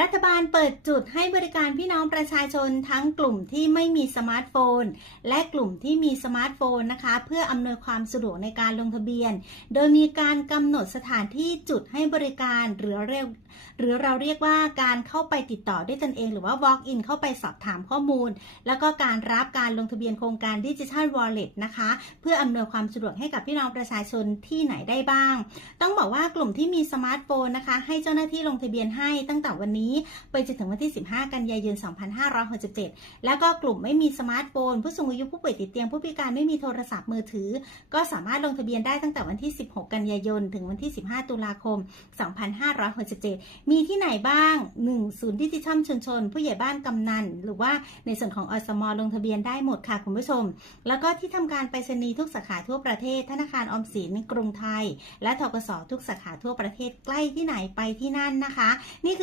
รัฐบาลเปิดจุดให้บริการพี่น้องประชาชนทั้งกลุ่มที่ไม่มีสมาร์ทโฟน และกลุ่มที่มีสมาร์ทโฟนนะคะ เพื่ออำนวยความสะดวกในการลงทะเบียน โดยมีการกำหนดสถานที่จุดให้บริการหรือเรียกหรือเราเรียกว่าการเข้าไปติดต่อด้วยตนเอง หรือว่า walk in เข้าไปสอบถามข้อมูล แล้วก็การรับการลงทะเบียนโครงการดิจิทัล wallet นะคะ เพื่ออำนวยความสะดวกให้กับพี่น้องประชาชนที่ไหนได้บ้าง ต้องบอกว่ากลุ่มที่มีสมาร์ทโฟนนะคะ ให้เจ้าหน้าที่ลงทะเบียนให้ตั้งแต่วันนี้ ไปจนถึงวันที่ 15 กันยายน 2567 แล้วก็กลุ่มไม่มีสมาร์ทโฟน ผู้สูงอายุผู้ป่วยติดเตียงผู้พิการไม่มีโทรศัพท์มือถือ ก็สามารถลงทะเบียนได้ตั้งแต่วันที่ 16 กันยายน ถึงวันที่ 15 ตุลาคม 2567 มีที่ไหนบ้าง 1. ศูนย์ดิจิทัลชุมชน ผู้ใหญ่บ้านกำนัน หรือว่าในส่วนของอสมลงทะเบียนได้หมดค่ะคุณผู้ชม แล้วก็ที่ทำการไปรษณีย์ทุกสาขาทั่วประเทศ ธนาคารออมสินกรุงไทย และทกสทุกสาขาทั่วประเทศใกล้ที่ไหนไปที่นั่นนะคะ นี่คือ